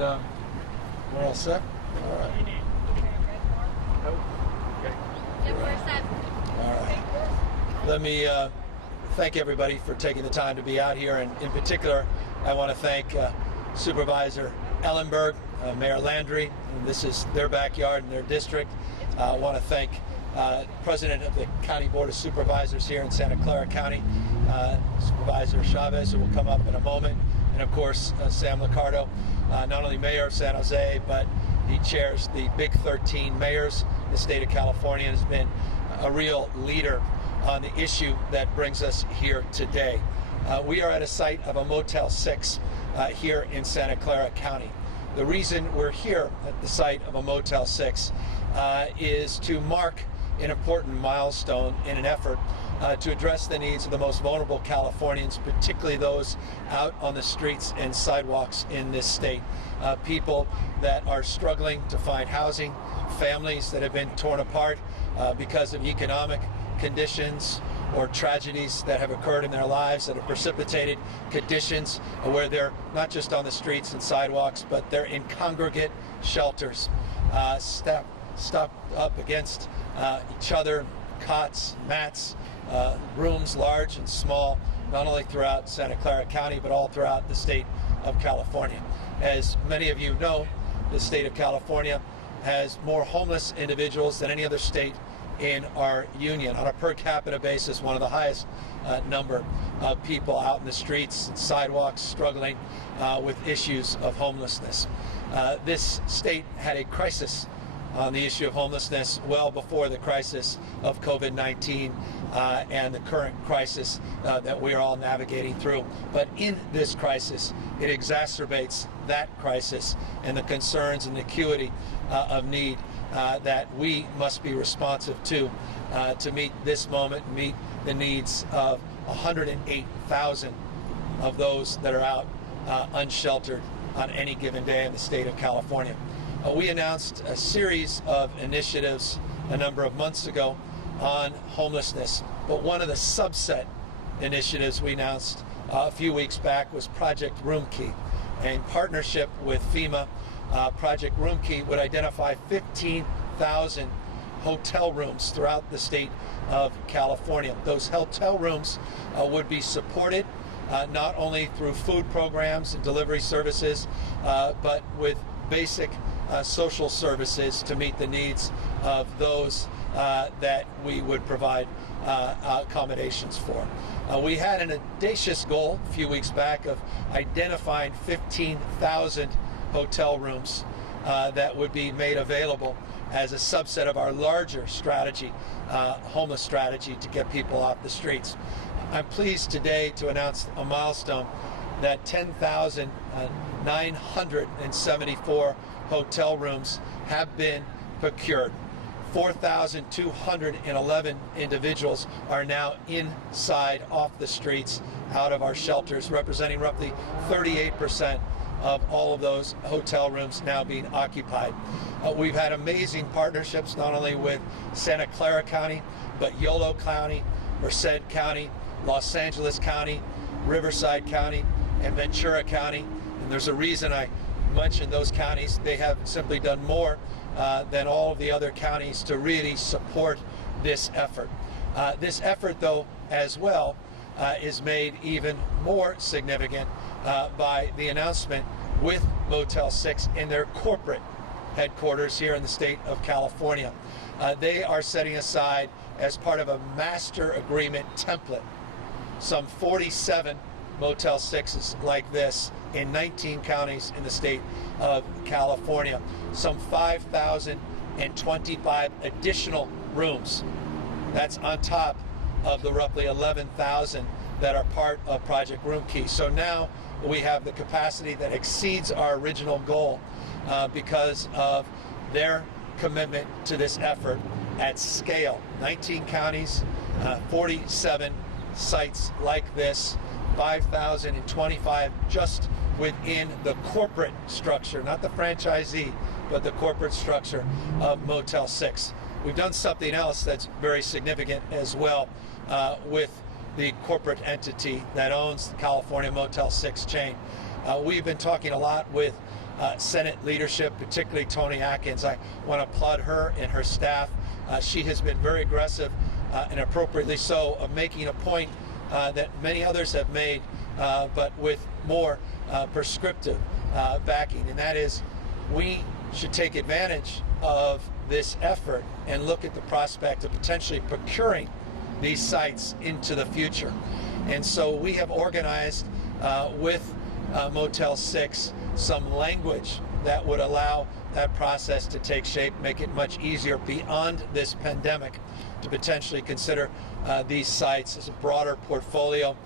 we're all set? All right. All right. Let me thank everybody for taking the time to be out here, and in particular, I want to thank Supervisor Ellenberg, Mayor Landry, and this is their backyard and their district. I want to thank President of the County Board of Supervisors here in Santa Clara County, Supervisor Chavez, who will come up in a moment, and of course Sam Liccardo, not only Mayor of San Jose, but he chairs the Big 13 mayors in the state of California and has been a real leader on the issue that brings us here today. We are at a site of a Motel 6 here in Santa Clara County. The reason we're here at the site of a Motel 6 is to mark an important milestone in an effort to address the needs of the most vulnerable Californians, particularly those out on the streets and sidewalks in this state. People that are struggling to find housing, families that have been torn apart because of economic conditions or tragedies that have occurred in their lives that have precipitated conditions where they're not just on the streets and sidewalks, but they're in congregate shelters, stuck up against each other, cots, mats, rooms large and small, not only throughout Santa Clara County, but all throughout the state of California. As many of you know, the state of California has more homeless individuals than any other state in our union. On a per capita basis, one of the highest number of people out in the streets and sidewalks struggling with issues of homelessness. This state had a crisis on the issue of homelessness well before the crisis of COVID-19 and the current crisis that we are all navigating through. But in this crisis, it exacerbates that crisis and the concerns and the acuity of need that we must be responsive to meet this moment, meet the needs of 108,000 of those that are out unsheltered on any given day in the state of California. We announced a series of initiatives a number of months ago on homelessness, but one of the subset initiatives we announced a few weeks back was Project Room Key. In partnership with FEMA, Project Room Key would identify 15,000 hotel rooms throughout the state of California. Those hotel rooms would be supported not only through food programs and delivery services, but with basic social services to meet the needs of those that we would provide accommodations for. We had an audacious goal a few weeks back of identifying 15,000 hotel rooms that would be made available as a subset of our larger strategy, homeless strategy, to get people off the streets. I'm pleased today to announce a milestone that 10,974 hotel rooms have been procured. 4,211 individuals are now inside, off the streets, out of our shelters, representing roughly 38% of all of those hotel rooms now being occupied. We've had amazing partnerships not only with Santa Clara County, but Yolo County, Merced County, Los Angeles County, Riverside County, and Ventura County. And there's a reason I mentioned those counties. They have simply done more than all of the other counties to really support this effort. This effort, though, as well, is made even more significant by the announcement with Motel 6 in their corporate headquarters here in the state of California. They are setting aside, as part of a master agreement template, some 47 Motel 6s like this in 19 counties in the state of California. Some 5,025 additional rooms. That's on top of the roughly 11,000 that are part of Project Room Key. So now we have the capacity that exceeds our original goal because of their commitment to this effort at scale. 19 counties, 47 sites like this, 5,025 just within the corporate structure, not the franchisee, but the corporate structure of Motel 6. We've done something else that's very significant as well with the corporate entity that owns the California Motel 6 chain. We've been talking a lot with Senate leadership, particularly Toni Atkins. I want to applaud her and her staff. She has been very aggressive and appropriately so of making a point that many others have made, but with more prescriptive backing, and that is we should take advantage of this effort and look at the prospect of potentially procuring these sites into the future. And so we have organized with Motel 6 some language that would allow that process to take shape, make it much easier beyond this pandemic to potentially consider these sites as a broader portfolio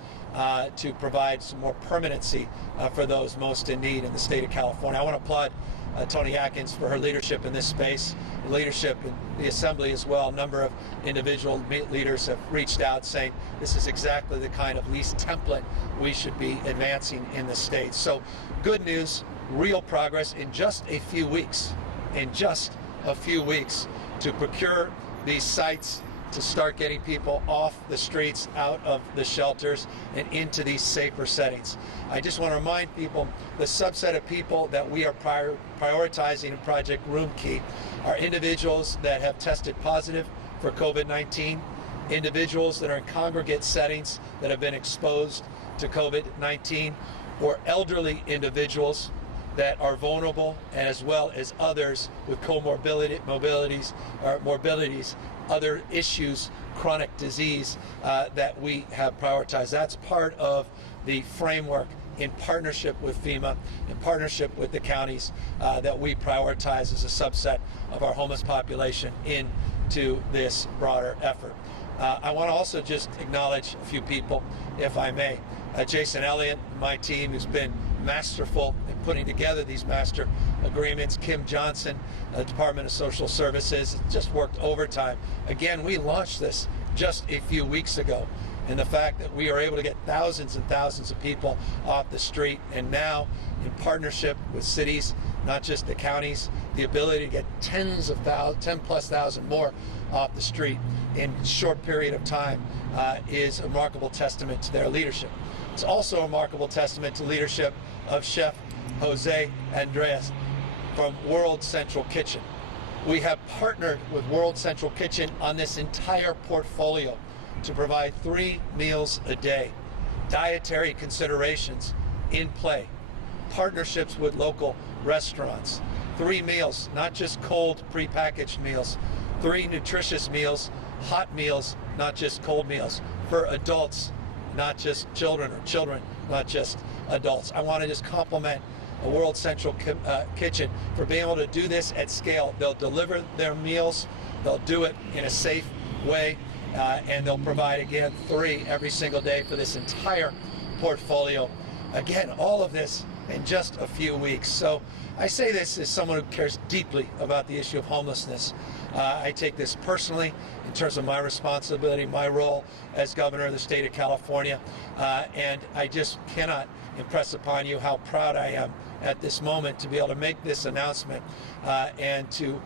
to provide some more permanency for those most in need in the state of California. I want to applaud Toni Atkins for her leadership in this space, leadership in the Assembly as well. A number of individual leaders have reached out saying this is exactly the kind of lease template we should be advancing in the state. So good news, real progress in just a few weeks, to procure these sites, to start getting people off the streets, out of the shelters, and into these safer settings. I just want to remind people, the subset of people that we are prioritizing in Project Room Key are individuals that have tested positive for COVID-19, individuals that are in congregate settings that have been exposed to COVID-19, or elderly individuals that are vulnerable, as well as others with morbidities, other issues, chronic disease that we have prioritized. That's part of the framework in partnership with FEMA, in partnership with the counties that we prioritize as a subset of our homeless population into this broader effort. I want to also just acknowledge a few people, if I may. Jason Elliott, my team, who's been masterful in putting together these master agreements. Kim Johnson, Department of Social Services, just worked overtime. Again, we launched this just a few weeks ago, and the fact that we are able to get thousands and thousands of people off the street, and now in partnership with cities, not just the counties, the ability to get 10+ thousand more off the street in a short period of time is a remarkable testament to their leadership. It's also a remarkable testament to leadership of Chef Jose Andres from World Central Kitchen. We have partnered with World Central Kitchen on this entire portfolio to provide 3 meals a day, dietary considerations in play, partnerships with local restaurants, 3 meals, not just cold prepackaged meals, 3 nutritious meals, hot meals, not just cold meals, for adults, not just children, or children, not just adults. I want to just compliment the World Central Kitchen for being able to do this at scale. They'll deliver their meals, they'll do it in a safe way, and they'll provide, again, 3 every single day for this entire portfolio. Again, all of this in just a few weeks. So I say this as someone who cares deeply about the issue of homelessness. I take this personally in terms of my responsibility, my role as governor of the state of California, and I just cannot impress upon you how proud I am at this moment to be able to make this announcement and to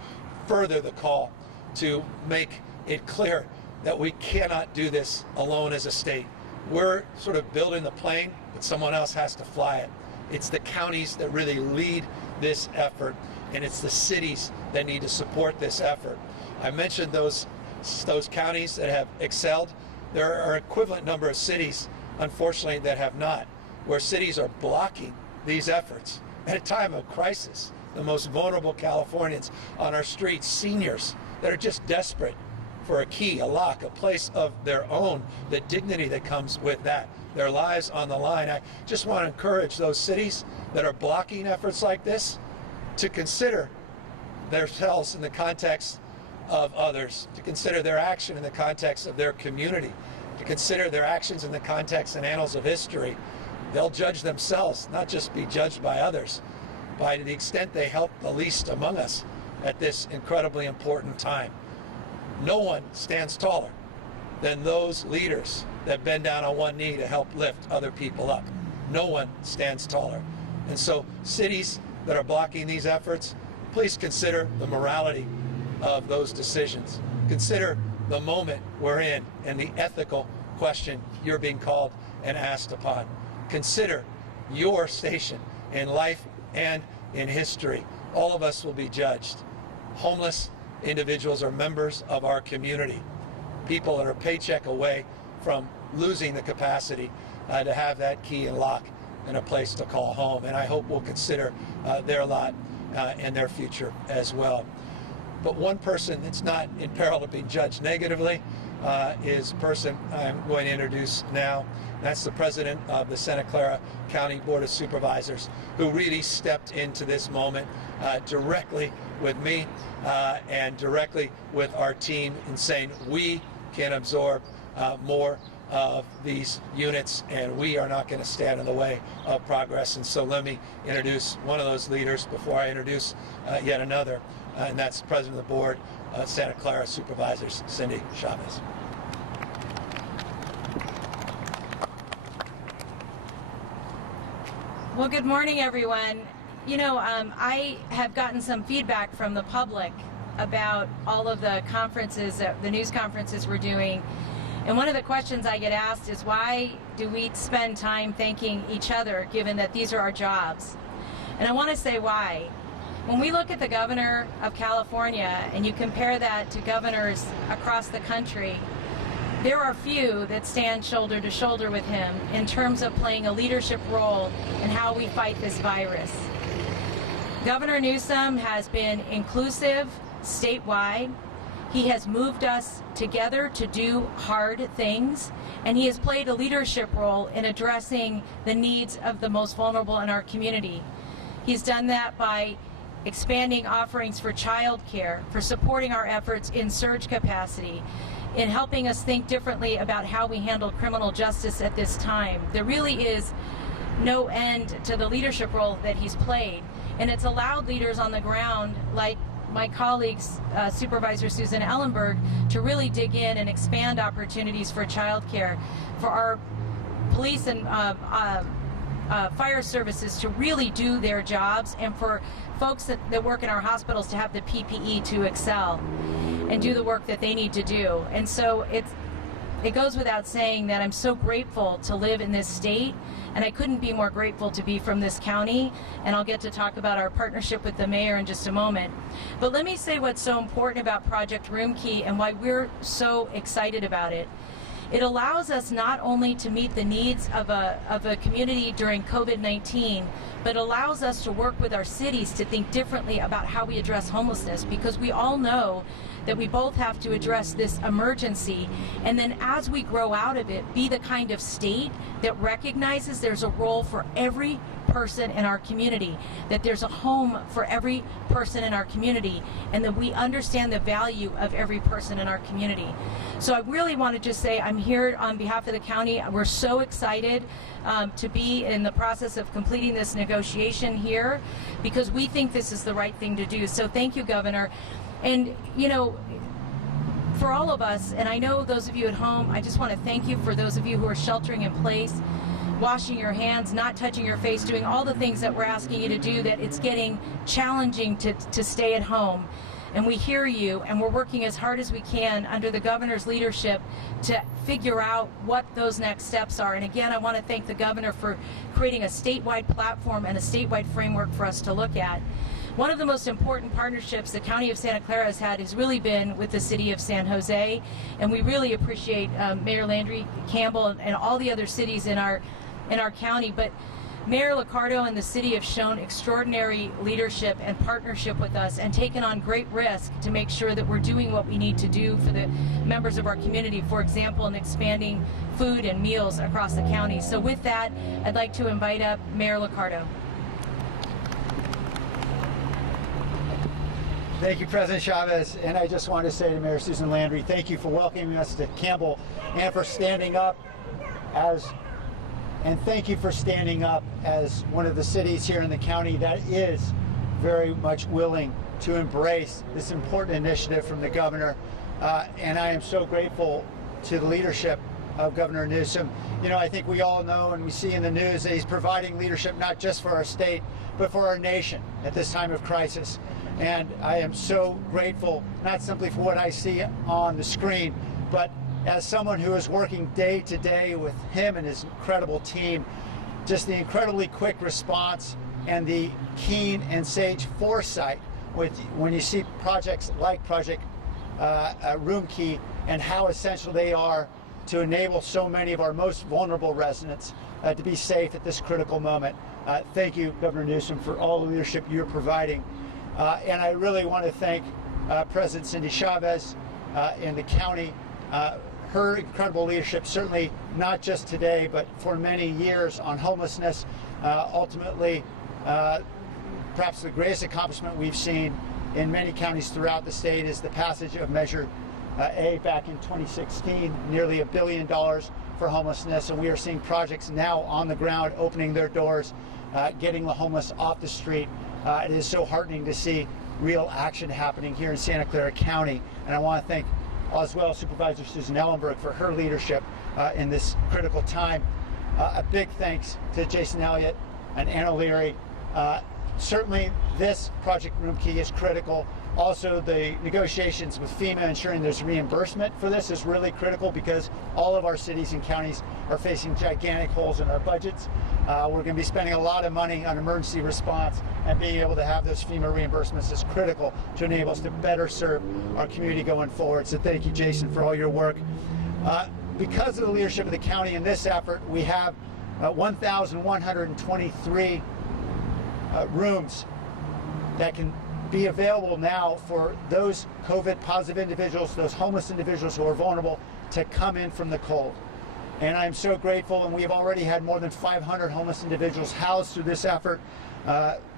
further the call to make it clear that we cannot do this alone as a state. We're sort of building the plane, but someone else has to fly it. It's the counties that really lead this effort, and it's the cities that need to support this effort. I mentioned those counties that have excelled. There are an equivalent number of cities, unfortunately, that have not, where cities are blocking these efforts at a time of crisis. The most vulnerable Californians on our streets, seniors that are just desperate for a key, a lock, a place of their own, the dignity that comes with that, their lives on the line. I just want to encourage those cities that are blocking efforts like this to consider themselves in the context of others, to consider their action in the context of their community, to consider their actions in the context and annals of history. They'll judge themselves, not just be judged by others, by the extent they help the least among us at this incredibly important time. No one stands taller than those leaders that bend down on one knee to help lift other people up. No one stands taller. And so cities that are blocking these efforts, please consider the morality of those decisions. Consider the moment we're in and the ethical question you're being called and asked upon. Consider your station in life and in history. All of us will be judged. Homeless individuals are members of our community. People that are a paycheck away from losing the capacity to have that key and lock and a place to call home. And I hope we'll consider their lot and their future as well. But one person that's not in peril of being judged negatively is a person I'm going to introduce now. That's the president of the Santa Clara County Board of Supervisors, who really stepped into this moment directly with me and directly with our team in saying we can absorb more of these units, and we are not going to stand in the way of progress. And so let me introduce one of those leaders before I introduce yet another, and that's the president of the board, Santa Clara Supervisors, Cindy Chavez. Well, good morning, everyone. You know, I have gotten some feedback from the public about all of the conferences, the news conferences we're doing. And one of the questions I get asked is, why do we spend time thanking each other, given that these are our jobs? And I want to say why. When we look at the governor of California and you compare that to governors across the country, there are few that stand shoulder to shoulder with him in terms of playing a leadership role in how we fight this virus. Governor Newsom has been inclusive statewide. He has moved us together to do hard things, and he has played a leadership role in addressing the needs of the most vulnerable in our community. He's done that by expanding offerings for child care, for supporting our efforts in surge capacity, in helping us think differently about how we handle criminal justice at this time. There really is no end to the leadership role that he's played, and it's allowed leaders on the ground like my colleagues, Supervisor Susan Ellenberg, to really dig in and expand opportunities for child care, for our police and fire services to really do their jobs, and for folks that work in our hospitals to have the PPE to excel and do the work that they need to do. And so it goes without saying that I'm so grateful to live in this state, and I couldn't be more grateful to be from this county, and I'll get to talk about our partnership with the mayor in just a moment. But let me say what's so important about Project Room Key and why we're so excited about it. It allows us not only to meet the needs of a community during COVID-19, but allows us to work with our cities to think differently about how we address homelessness, because we all know that we both have to address this emergency, and then as we grow out of it, be the kind of state that recognizes there's a role for every person in our community, that there's a home for every person in our community, and that we understand the value of every person in our community. So I really want to just say I'm here on behalf of the county. We're so excited to be in the process of completing this negotiation here, because we think this is the right thing to do. So thank you, Governor. And, you know, for all of us, and I know those of you at home, I just want to thank you for those of you who are sheltering in place, washing your hands, not touching your face, doing all the things that we're asking you to do, that it's getting challenging to stay at home. And we hear you, and we're working as hard as we can under the governor's leadership to figure out what those next steps are. And again, I want to thank the governor for creating a statewide platform and a statewide framework for us to look at. One of the most important partnerships the County of Santa Clara has had has really been with the City of San Jose, and we really appreciate Mayor Landry Campbell and all the other cities in our county. But Mayor Liccardo and the city have shown extraordinary leadership and partnership with us, and taken on great risk to make sure that we're doing what we need to do for the members of our community, for example, in expanding food and meals across the county. So with that, I'd like to invite up Mayor Liccardo. Thank you, President Chavez, and I just want to say to Mayor Susan Landry, thank you for welcoming us to Campbell, and for standing up and thank you for standing up as one of the cities here in the county that is very much willing to embrace this important initiative from the governor. And I am so grateful to the leadership of Governor Newsom. You know, I think we all know and we see in the news that he's providing leadership not just for our state, but for our nation at this time of crisis. And I am so grateful, not simply for what I see on the screen, but as someone who is working day to day with him and his incredible team, just the incredibly quick response and the keen and sage foresight when you see projects like Project Room Key and how essential they are to enable so many of our most vulnerable residents to be safe at this critical moment. Thank you, Governor Newsom, for all the leadership you're providing. And I really want to thank President Cindy Chavez and the county. Her incredible leadership, certainly not just today, but for many years on homelessness. Ultimately, perhaps the greatest accomplishment we've seen in many counties throughout the state is the passage of Measure A back in 2016, nearly $1 billion for homelessness, and we are seeing projects now on the ground opening their doors, getting the homeless off the street. It is so heartening to see real action happening here in Santa Clara County, and I want to thank as well Supervisor Susan Ellenberg for her leadership in this critical time. A big thanks to Jason Elliott and Anna Leary. Certainly this Project Room Key is critical. Also, the negotiations with FEMA ensuring there's reimbursement for this is really critical because all of our cities and counties are facing gigantic holes in our budgets. We're going to be spending a lot of money on emergency response, and being able to have those FEMA reimbursements is critical to enable us to better serve our community going forward. So thank you, Jason, for all your work. Because of the leadership of the county in this effort, we have 1,123 rooms that can be available now for those COVID positive individuals, those homeless individuals who are vulnerable, to come in from the cold. And I'm so grateful, and we've already had more than 500 homeless individuals housed through this effort,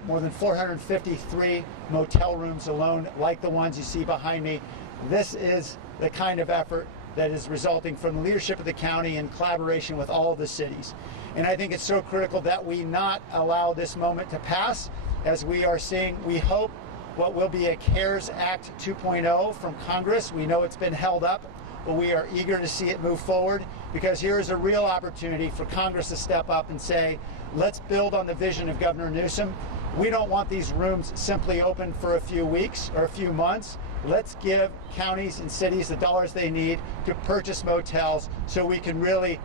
more than 453 motel rooms alone, like the ones you see behind me. This is the kind of effort that is resulting from the leadership of the county in collaboration with all of the cities. And I think it's so critical that we not allow this moment to pass, as we are seeing, we hope, what will be a CARES Act 2.0 from Congress. We know it's been held up, but we are eager to see it move forward, because here is a real opportunity for Congress to step up and say, let's build on the vision of Governor Newsom. We don't want these rooms simply open for a few weeks or a few months. Let's give counties and cities the dollars they need to purchase motels so we can really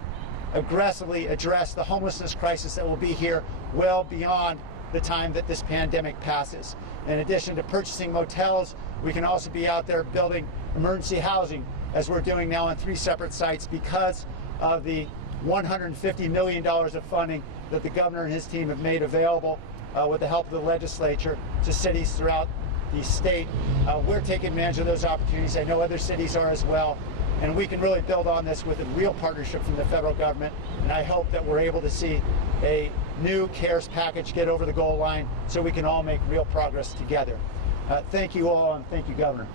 aggressively address the homelessness crisis that will be here well beyond the time that this pandemic passes. In addition to purchasing motels, we can also be out there building emergency housing, as we're doing now on 3 separate sites, because of the $150 million of funding that the governor and his team have made available with the help of the legislature to cities throughout the state. We're taking advantage of those opportunities. I know other cities are as well. And we can really build on this with a real partnership from the federal government. And I hope that we're able to see a new CARES package get over the goal line so we can all make real progress together. Thank you all, and thank you, Governor.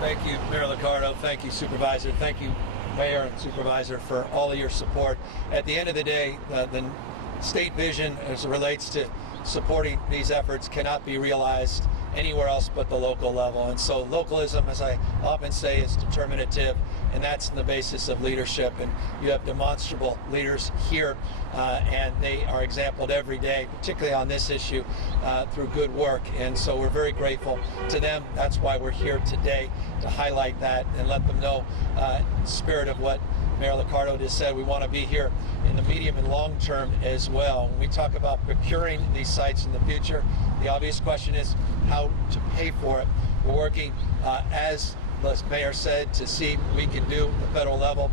Thank you, Mayor Liccardo. Thank you, Supervisor. Thank you, Mayor and Supervisor, for all of your support. At the end of the day, the state vision as it relates to supporting these efforts cannot be realized anywhere else but the local level. And so localism, as I often say, is determinative, and that's the basis of leadership. And you have demonstrable leaders here, and they are exemplified every day, particularly on this issue, through good work. And so we're very grateful to them. That's why we're here today, to highlight that and let them know, spirit of what Mayor Liccardo just said, we want to be here in the medium and long term as well. When we talk about procuring these sites in the future, the obvious question is how to pay for it. We're working, as the Mayor said, to see what we can do at the federal level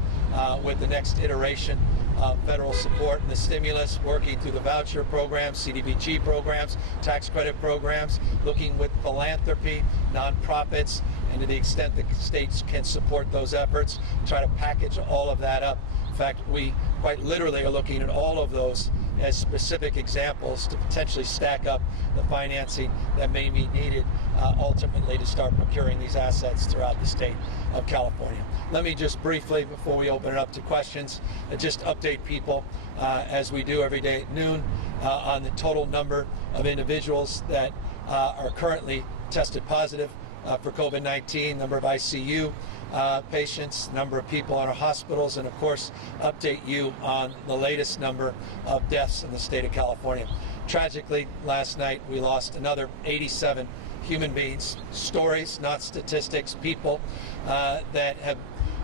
with the next iteration of federal support and the stimulus, working through the voucher programs, CDBG programs, tax credit programs, looking with philanthropy, nonprofits, and to the extent that states can support those efforts, try to package all of that up. In fact, we quite literally are looking at all of those as specific examples to potentially stack up the financing that may be needed ultimately to start procuring these assets throughout the state of California. Let me just briefly, before we open it up to questions, just update people as we do every day at noon on the total number of individuals that are currently tested positive for COVID-19, number of ICU patients, number of people in our hospitals, and of course update you on the latest number of deaths in the state of California. Tragically, last night we lost another 87 human beings, stories, not statistics, people that have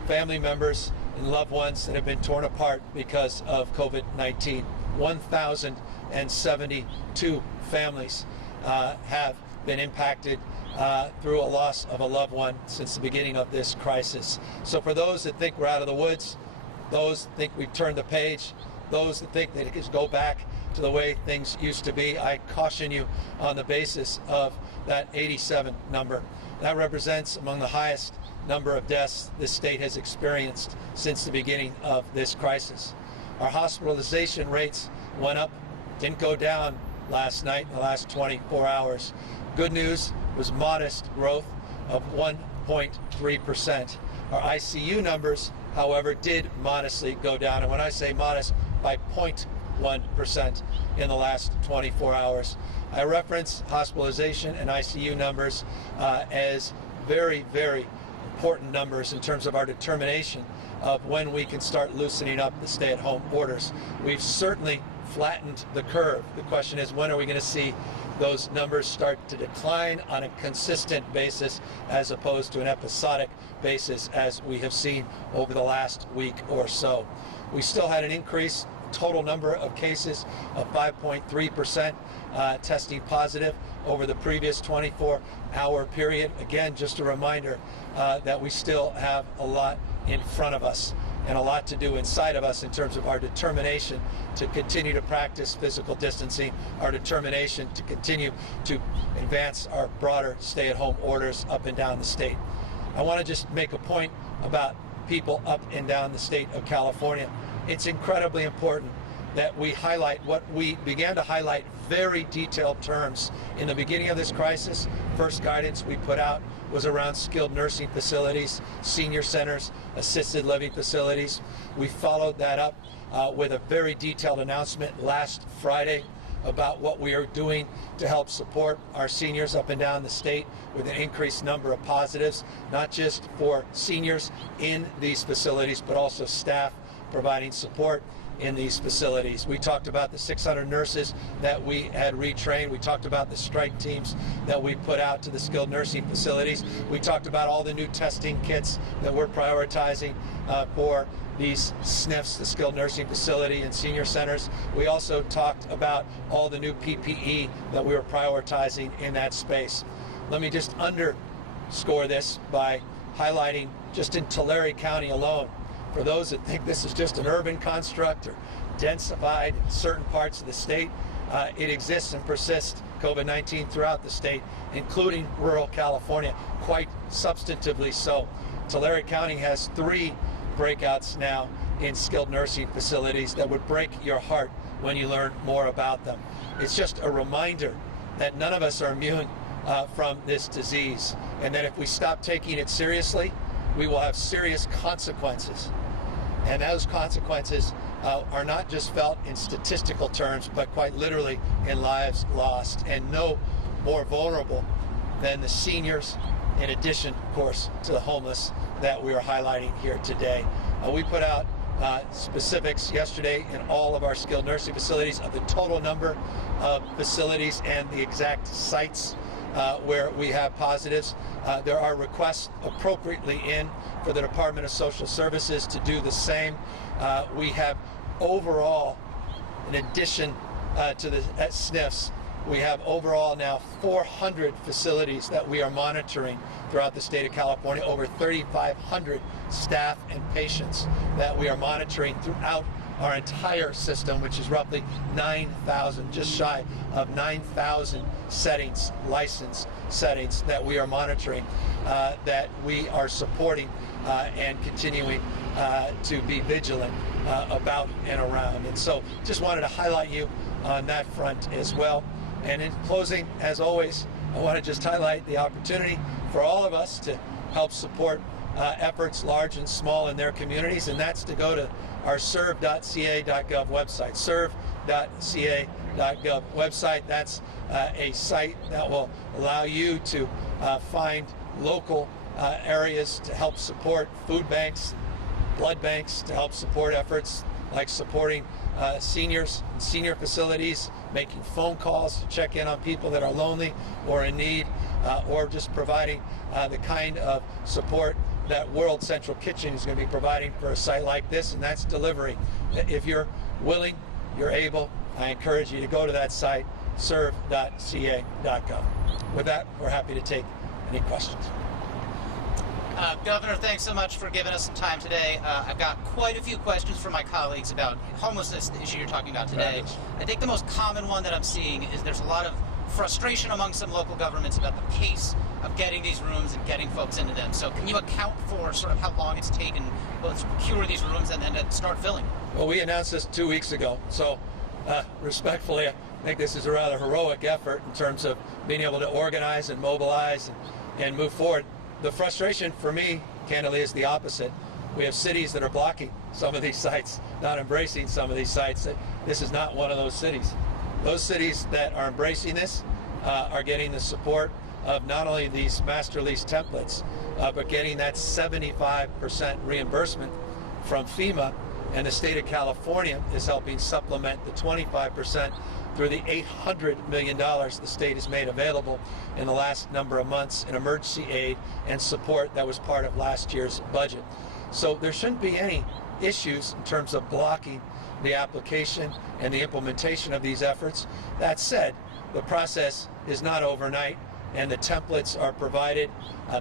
family members and loved ones that have been torn apart because of COVID-19. 1,072 families have been impacted through a loss of a loved one since the beginning of this crisis. So for those that think we're out of the woods, those that think we've turned the page, those that think that it could go back to the way things used to be, I caution you on the basis of that 87 number. That represents among the highest number of deaths this state has experienced since the beginning of this crisis. Our hospitalization rates went up, didn't go down last night, in the last 24 hours. Good news was modest growth of 1.3%. Our ICU numbers, however, did modestly go down, and when I say modest, by 0.1% in the last 24 hours. I reference hospitalization and ICU numbers as very, very important numbers in terms of our determination of when we can start loosening up the stay-at-home orders. We've certainly flattened the curve. The question is, when are we going to see those numbers start to decline on a consistent basis as opposed to an episodic basis as we have seen over the last week or so. We still had an increase total number of cases of 5.3% testing positive over the previous 24-hour period. Again, just a reminder that we still have a lot in front of us and a lot to do inside of us in terms of our determination to continue to practice physical distancing, our determination to continue to advance our broader stay-at-home orders up and down the state. I want to just make a point about people up and down the state of California. It's incredibly important that we highlight what we began to highlight very detailed terms in the beginning of this crisis. First guidance we put out was around skilled nursing facilities, senior centers, assisted living facilities. We followed that up with a very detailed announcement last Friday about what we are doing to help support our seniors up and down the state with an increased number of positives, not just for seniors in these facilities, but also staff providing support in these facilities. We talked about the 600 nurses that we had retrained. We talked about the strike teams that we put out to the skilled nursing facilities. We talked about all the new testing kits that we're prioritizing for these SNFs, the skilled nursing facility and senior centers. We also talked about all the new PPE that we were prioritizing in that space. Let me just underscore this by highlighting just in Tulare County alone, for those that think this is just an urban construct or densified in certain parts of the state, it exists and persists, COVID-19, throughout the state, including rural California, quite substantively so. Tulare County has 3 breakouts now in skilled nursing facilities that would break your heart when you learn more about them. It's just a reminder that none of us are immune from this disease, and that if we stop taking it seriously, we will have serious consequences. And those consequences are not just felt in statistical terms, but quite literally in lives lost, and no more vulnerable than the seniors, in addition, of course, to the homeless that we are highlighting here today. We put out specifics yesterday in all of our skilled nursing facilities of the total number of facilities and the exact sites where we have positives. There are requests appropriately in for the Department of Social Services to do the same. We have overall, in addition to the SNFs, we have overall now 400 facilities that we are monitoring throughout the state of California, over 3,500 staff and patients that we are monitoring throughout our entire system, which is roughly 9,000, just shy of 9,000 settings, licensed settings that we are monitoring, that we are supporting and continuing to be vigilant about and around. And so just wanted to highlight you on that front as well. And in closing, as always, I want to just highlight the opportunity for all of us to help support efforts large and small in their communities, and that's to go to our serve.ca.gov website, serve.ca.gov website. That's a site that will allow you to find local areas to help support food banks, blood banks, to help support efforts like supporting seniors, senior facilities, making phone calls to check in on people that are lonely or in need, or just providing the kind of support that World Central Kitchen is going to be providing for a site like this, and that's delivery. If you're willing, you're able, I encourage you to go to that site, serve.ca.gov. With that, we're happy to take any questions. Governor, thanks so much for giving us some time today. I've got quite a few questions from my colleagues about homelessness, the issue you're talking about today. I think the most common one that I'm seeing is there's a lot of frustration among some local governments about the pace of getting these rooms and getting folks into them. So can you account for sort of how long it's taken both to procure these rooms and then to start filling? Well, we announced this 2 weeks ago, so respectfully, I think this is a rather heroic effort in terms of being able to organize and mobilize and move forward. The frustration for me, candidly, is the opposite. We have cities that are blocking some of these sites, not embracing some of these sites. This is not one of those cities. Those cities that are embracing this are getting the support of not only these master lease templates, but getting that 75% reimbursement from FEMA, and the state of California is helping supplement the 25% through the $800 million the state has made available in the last number of months in emergency aid and support that was part of last year's budget. So there shouldn't be any issues in terms of blocking the application and the implementation of these efforts. That said, the process is not overnight, and the templates are provided.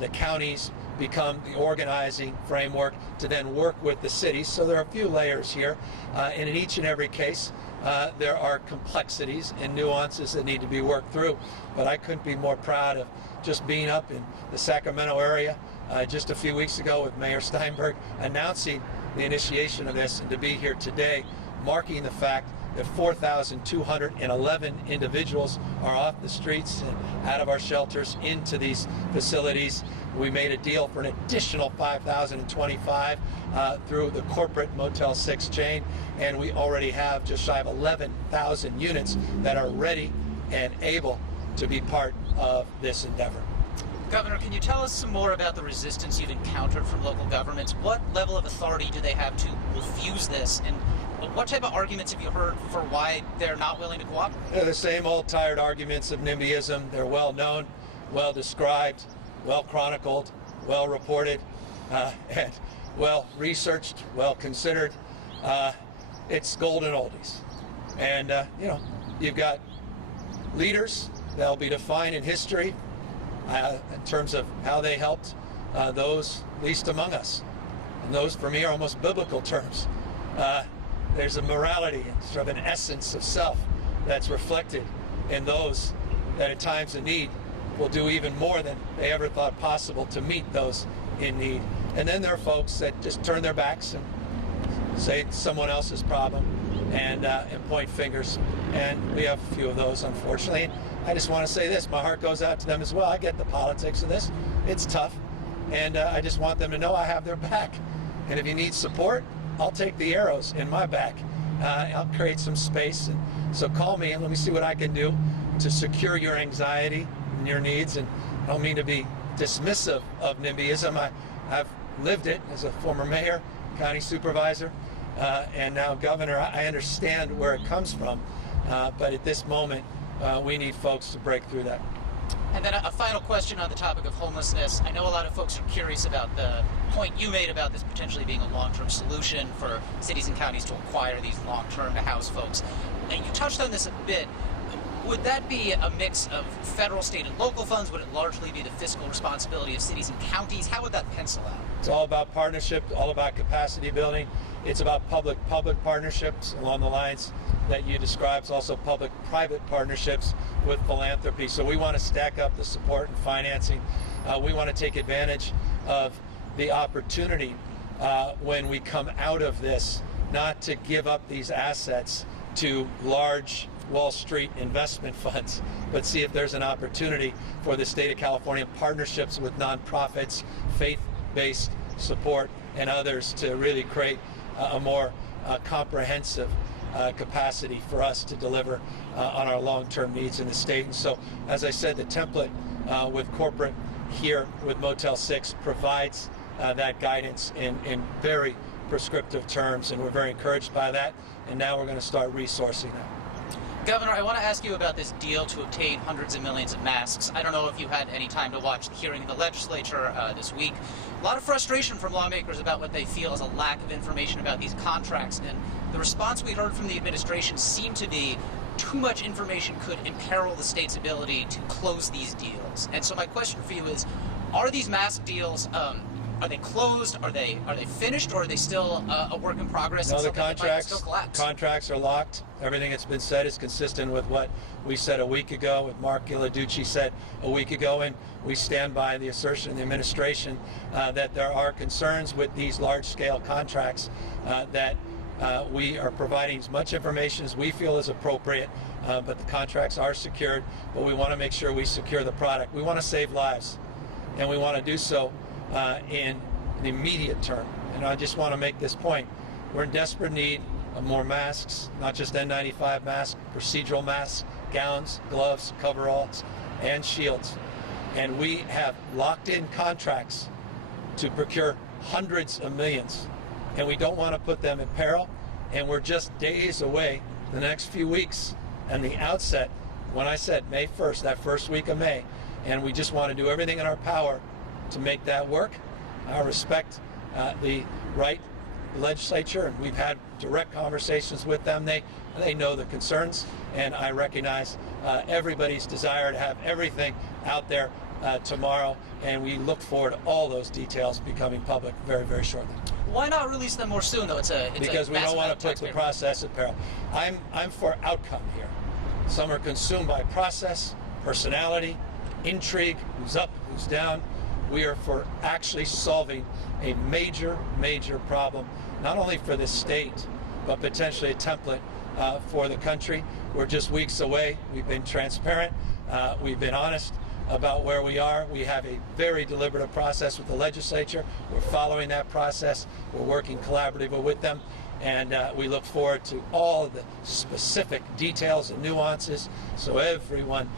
The counties become the organizing framework to then work with the cities. So there are a few layers here, and in each and every case, there are complexities and nuances that need to be worked through. But I couldn't be more proud of just being up in the Sacramento area just a few weeks ago with Mayor Steinberg announcing the initiation of this, and to be here today marking the fact that 4,211 individuals are off the streets and out of our shelters into these facilities. We made a deal for an additional 5,025 through the corporate Motel 6 chain, and we already have just shy of 11,000 units that are ready and able to be part of this endeavor. Governor, can you tell us some more about the resistance you've encountered from local governments? What level of authority do they have to refuse this? And what type of arguments have you heard for why they're not willing to cooperate? They're the same old tired arguments of NIMBYism. They're well known, well described, well chronicled, well reported, and well researched, well considered. It's golden oldies. And, you've got leaders that'll be defined in history in terms of how they helped those least among us. And those, for me, are almost biblical terms. There's a morality and sort of an essence of self that's reflected in those that at times in need will do even more than they ever thought possible to meet those in need. And then there are folks that just turn their backs and say it's someone else's problem and point fingers. And we have a few of those, unfortunately. And I just want to say this, my heart goes out to them as well. I get the politics of this. It's tough. And I just want them to know I have their back. And if you need support, I'll take the arrows in my back. I'll create some space. And so call me and let me see what I can do to secure your anxiety and your needs. And I don't mean to be dismissive of NIMBYism. I've lived it as a former mayor, county supervisor, and now governor. I understand where it comes from. But at this moment, we need folks to break through that. And then a final question on the topic of homelessness. I know a lot of folks are curious about the point you made about this potentially being a long-term solution for cities and counties to acquire these long-term to house folks. And you touched on this a bit. Would that be a mix of federal, state, and local funds? Would it largely be the fiscal responsibility of cities and counties? How would that pencil out? It's all about partnership, all about capacity building. It's about public-public partnerships along the lines that you described. It's also public-private partnerships with philanthropy. So we want to stack up the support and financing. We want to take advantage of the opportunity when we come out of this, not to give up these assets to large Wall Street investment funds, but see if there's an opportunity for the state of California, partnerships with nonprofits, faith-based support, and others to really create a more comprehensive capacity for us to deliver on our long-term needs in the state. And so, as I said, the template with corporate here with Motel 6 provides that guidance in very prescriptive terms, and we're very encouraged by that. And now we're going to start resourcing that. Governor, I want to ask you about this deal to obtain hundreds of millions of masks. I don't know if you had any time to watch the hearing in the legislature this week. A lot of frustration from lawmakers about what they feel is a lack of information about these contracts, and the response we heard from the administration seemed to be too much information could imperil the state's ability to close these deals. And so my question for you is, are these mask deals, are they closed? Are they finished? Or are they still a work in progress? No, the contracts are locked. Everything that's been said is consistent with what we said a week ago, what Mark Ghilarducci said a week ago, and we stand by the assertion of the administration that there are concerns with these large-scale contracts that we are providing as much information as we feel is appropriate, but the contracts are secured, but we want to make sure we secure the product. We want to save lives, and we want to do so in the immediate term. And I just want to make this point. We're in desperate need of more masks, not just N95 masks, procedural masks, gowns, gloves, coveralls, and shields. And we have locked in contracts to procure hundreds of millions. And we don't want to put them in peril. And we're just days away, the next few weeks, and the outset, when I said May 1st, that first week of May, and we just want to do everything in our power to make that work. I respect the legislature, and we've had direct conversations with them. They know the concerns, and I recognize everybody's desire to have everything out there tomorrow, and we look forward to all those details becoming public very, very shortly. Why not release them more soon, though? Because we don't want to put the process at peril. I'm for outcome here. Some are consumed by process, personality, intrigue, who's up, who's down. We are for actually solving a major, major problem, not only for this state, but potentially a template for the country. We're just weeks away. We've been transparent. We've been honest about where we are. We have a very deliberative process with the legislature. We're following that process. We're working collaboratively with them. And we look forward to all of the specific details and nuances so everyone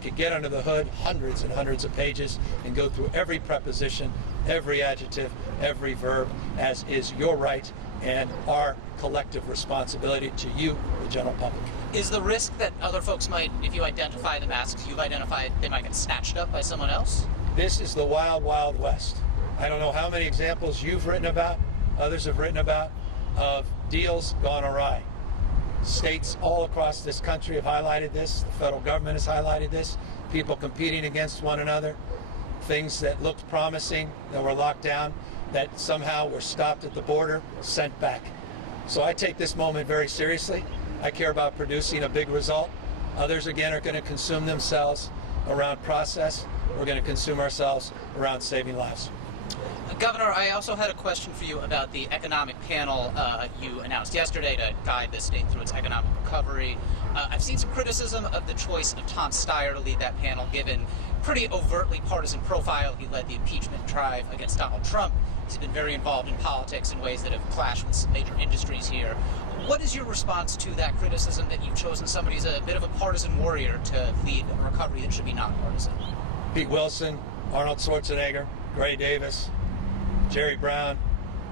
could get under the hood, hundreds and hundreds of pages, and go through every preposition, every adjective, every verb, as is your right and our collective responsibility to you, the general public. Is the risk that other folks might, if you identify the masks you've identified, they might get snatched up by someone else? This is the wild, wild west. I don't know how many examples you've written about, others have written about, of deals gone awry. States all across this country have highlighted this. The federal government has highlighted this. People competing against one another. Things that looked promising, that were locked down, that somehow were stopped at the border, sent back. So I take this moment very seriously. I care about producing a big result. Others, again, are going to consume themselves around process. We're going to consume ourselves around saving lives. Governor, I also had a question for you about the economic panel you announced yesterday to guide the state through its economic recovery. I've seen some criticism of the choice of Tom Steyer to lead that panel, given pretty overtly partisan profile. He led the impeachment drive against Donald Trump. He's been very involved in politics in ways that have clashed with some major industries here. What is your response to that criticism that you've chosen somebody who's a bit of a partisan warrior to lead a recovery that should be nonpartisan? Pete Wilson, Arnold Schwarzenegger, Gray Davis, Jerry Brown,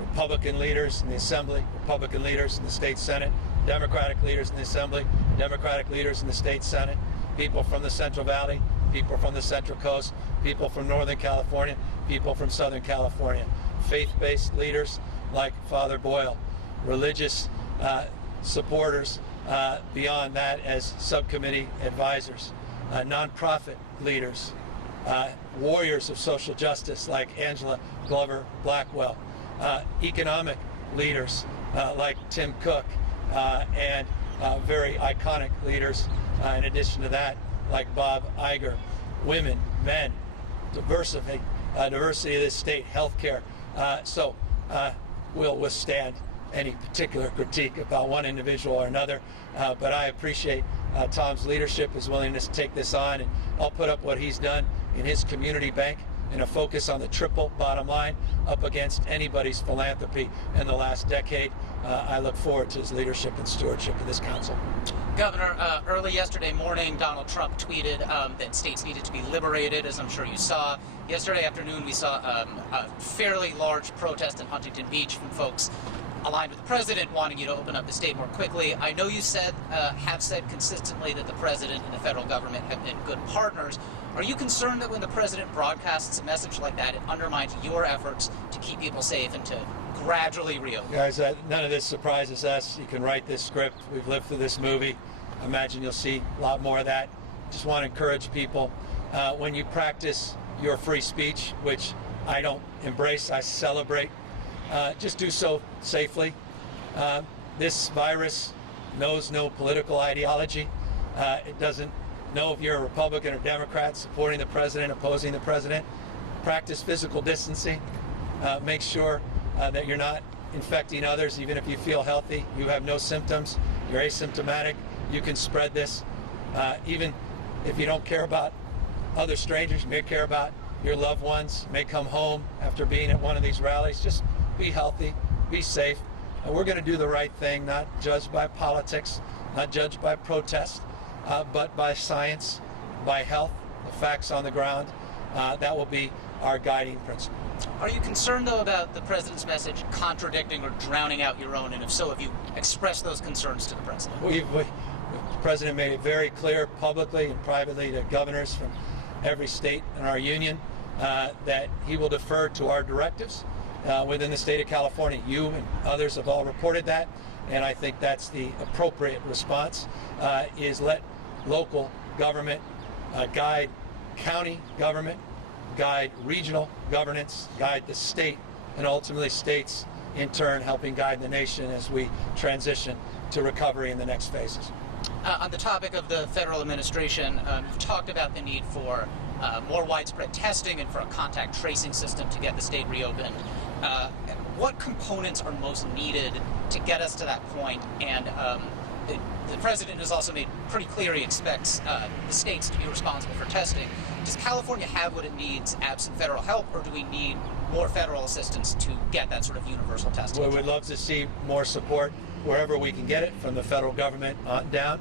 Republican leaders in the Assembly, Republican leaders in the State Senate, Democratic leaders in the Assembly, Democratic leaders in the State Senate, people from the Central Valley, people from the Central Coast, people from Northern California, people from Southern California, faith-based leaders like Father Boyle, religious supporters beyond that as subcommittee advisors, nonprofit leaders, warriors of social justice like Angela Glover Blackwell, economic leaders like Tim Cook, and very iconic leaders in addition to that like Bob Iger, women, men, diversity of this state, healthcare. So we'll withstand any particular critique about one individual or another, but I appreciate Tom's leadership, his willingness to take this on, and I'll put up what he's done in his community bank and a focus on the triple bottom line up against anybody's philanthropy in the last decade. I look forward to his leadership and stewardship of this council. Governor, early yesterday morning, Donald Trump tweeted that states needed to be liberated, as I'm sure you saw. Yesterday afternoon, we saw a fairly large protest in Huntington Beach from folks aligned with the president wanting you to open up the state more quickly. I know you have said consistently that the president and the federal government have been good partners. Are you concerned that when the president broadcasts a message like that, it undermines your efforts to keep people safe and to gradually reopen? Guys, none of this surprises us. You can write this script. We've lived through this movie. I imagine you'll see a lot more of that. Just want to encourage people, when you practice your free speech, which I don't embrace, I celebrate, just do so safely. This virus knows no political ideology. It doesn't know if you're a Republican or Democrat, supporting the president, opposing the president. Practice physical distancing. Make sure that you're not infecting others, even if you feel healthy. You have no symptoms. You're asymptomatic. You can spread this. Even if you don't care about other strangers, you may care about your loved ones, may come home after being at one of these rallies. Just be healthy, be safe. And we're going to do the right thing, not judged by politics, not judged by protest, but by science, by health, the facts on the ground. That will be our guiding principle. Are you concerned, though, about the president's message contradicting or drowning out your own? And if so, have you expressed those concerns to the president? The president made it very clear publicly and privately to governors from every state in our union that he will defer to our directives within the state of California. You and others have all reported that, and I think that's the appropriate response, is let local government guide county government, guide regional governance, guide the state, and ultimately states in turn helping guide the nation as we transition to recovery in the next phases. On the topic of the federal administration, you've talked about the need for more widespread testing and for a contact tracing system to get the state reopened. What components are most needed to get us to that point? And the president has also made pretty clear he expects the states to be responsible for testing. Does California have what it needs absent federal help, or do we need more federal assistance to get that sort of universal testing? We would love to see more support wherever we can get it from the federal government on down.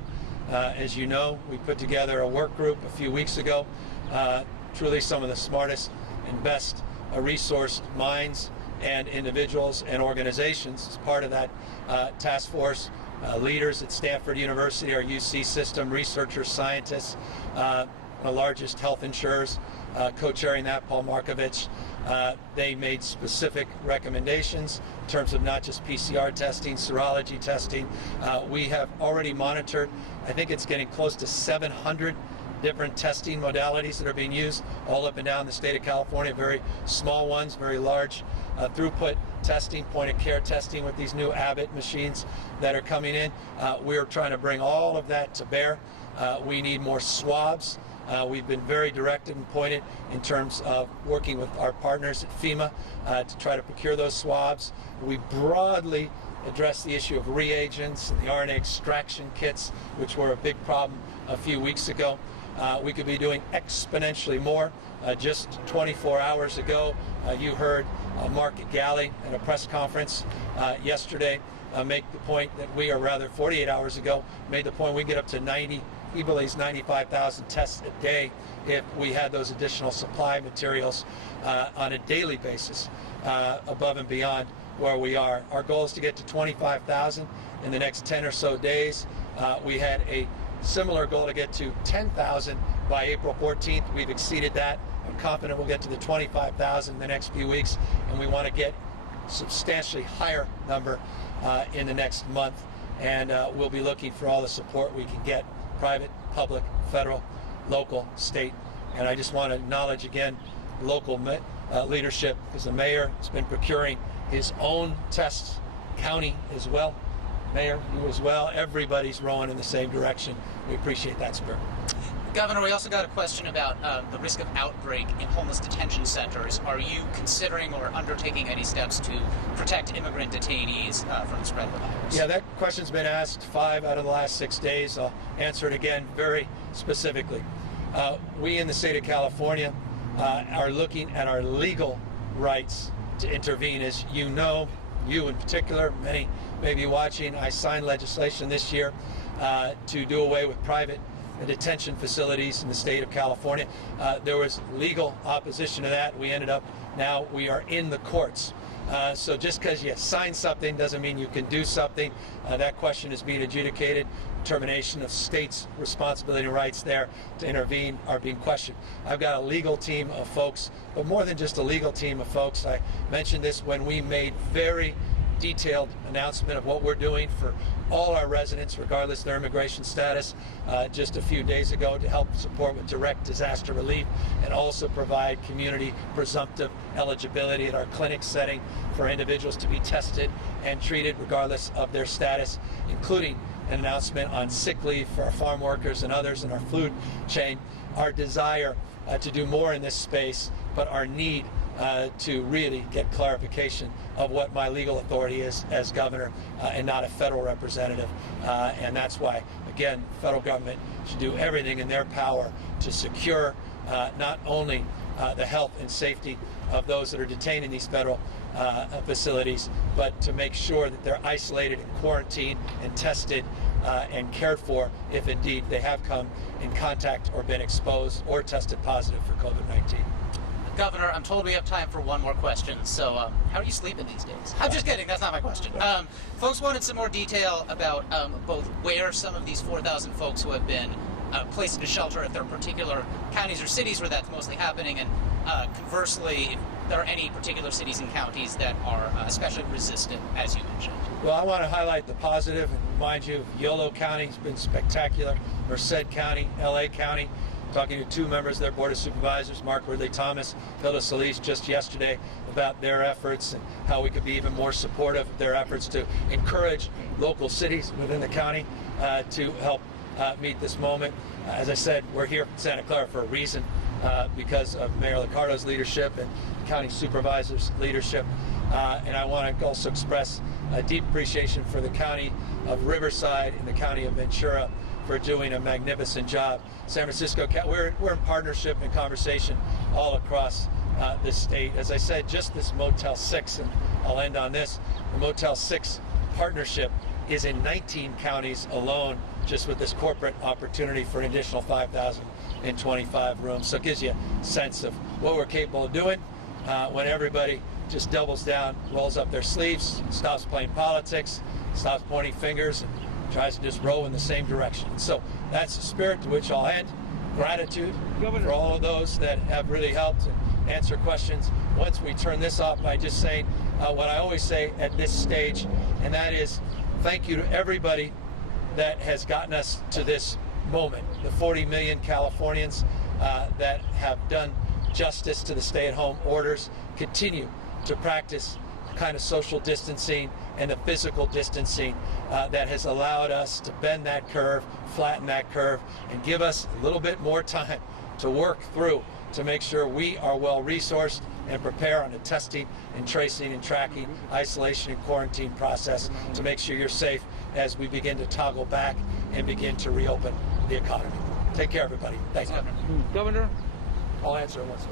As you know, we put together a work group a few weeks ago. Truly some of the smartest and best resourced minds and individuals and organizations as part of that task force. Leaders at Stanford University, our UC system, researchers, scientists, the largest health insurers, co-chairing that, Paul Markovich. They made specific recommendations in terms of not just PCR testing, serology testing. We have already monitored, I think it's getting close to 700 different testing modalities that are being used all up and down the state of California, very small ones, very large throughput testing, point of care testing with these new Abbott machines that are coming in. We're trying to bring all of that to bear. We need more swabs. We've been very directed and pointed in terms of working with our partners at FEMA to try to procure those swabs. We broadly address the issue of reagents and the RNA extraction kits, which were a big problem a few weeks ago. We could be doing exponentially more. Just 24 hours ago, you heard Mark Galley at a press conference yesterday make the point that we, or rather 48 hours ago, made the point we get up to 90, he believes 95,000 tests a day if we had those additional supply materials on a daily basis above and beyond where we are. Our goal is to get to 25,000 in the next 10 or so days. We had a similar goal to get to 10,000 by April 14th. We've exceeded that. I'm confident we'll get to the 25,000 in the next few weeks, and we want to get substantially higher number in the next month. And we'll be looking for all the support we can get, private, public, federal, local, state. And I just want to acknowledge again local leadership, because the mayor has been procuring his own tests, county as well. Mayor, you as well. Everybody's rowing in the same direction. We appreciate that spirit. Governor, we also got a question about the risk of outbreak in homeless detention centers. Are you considering or undertaking any steps to protect immigrant detainees from the spread of the virus? Yeah, that question's been asked 5 out of the last 6 days. I'll answer it again very specifically. We in the state of California are looking at our legal rights to intervene. As you know, you in particular, many may be watching, I signed legislation this year to do away with private and detention facilities in the state of California. There was legal opposition to that. We are in the courts. So just because you sign something doesn't mean you can do something. That question is being adjudicated. Determination of states' responsibility and rights there to intervene are being questioned. I've got a legal team of folks, but more than just a legal team of folks. I mentioned this when we made very detailed announcement of what we're doing for all our residents, regardless of their immigration status, just a few days ago, to help support with direct disaster relief and also provide community presumptive eligibility at our clinic setting for individuals to be tested and treated regardless of their status, including an announcement on sick leave for our farm workers and others in our food chain. Our desire to do more in this space, but our need to really get clarification of what my legal authority is as governor and not a federal representative. And that's why, again, the federal government should do everything in their power to secure not only the health and safety of those that are detained in these federal facilities, but to make sure that they're isolated and quarantined and tested and cared for if indeed they have come in contact or been exposed or tested positive for COVID-19. Governor, I'm told we have time for one more question, so how are you sleeping these days? I'm just kidding, that's not my question. Folks wanted some more detail about both where some of these 4,000 folks who have been placed into shelter, if there are particular counties or cities where that's mostly happening, and conversely, if there are any particular cities and counties that are especially resistant, as you mentioned. Well, I want to highlight the positive and remind you of Yolo County has been spectacular, Merced County, LA County. Talking to two members of their Board of Supervisors, Mark Ridley-Thomas, Hilda Solis, just yesterday about their efforts and how we could be even more supportive of their efforts to encourage local cities within the county to help meet this moment. As I said, we're here in Santa Clara for a reason, because of Mayor Liccardo's leadership and county supervisors' leadership. And I want to also express a deep appreciation for the county of Riverside and the county of Ventura for doing a magnificent job. San Francisco, we're in partnership and conversation all across this state. As I said, just this Motel 6, and I'll end on this, the Motel 6 partnership is in 19 counties alone, just with this corporate opportunity for an additional 5,025 rooms. So it gives you a sense of what we're capable of doing when everybody just doubles down, rolls up their sleeves, stops playing politics, stops pointing fingers, and tries to just row in the same direction. So that's the spirit to which I'll end. Gratitude for all of those that have really helped and answer questions. Once we turn this off by just saying what I always say at this stage, and that is thank you to everybody that has gotten us to this moment. The 40 million Californians that have done justice to the stay-at-home orders, continue to practice the kind of social distancing and the physical distancing that has allowed us to bend that curve, flatten that curve, and give us a little bit more time to work through to make sure we are well resourced and prepare on the testing and tracing and tracking, isolation and quarantine process to make sure you're safe as we begin to toggle back and begin to reopen the economy. Take care, everybody. Thanks, Governor. Governor? I'll answer it once.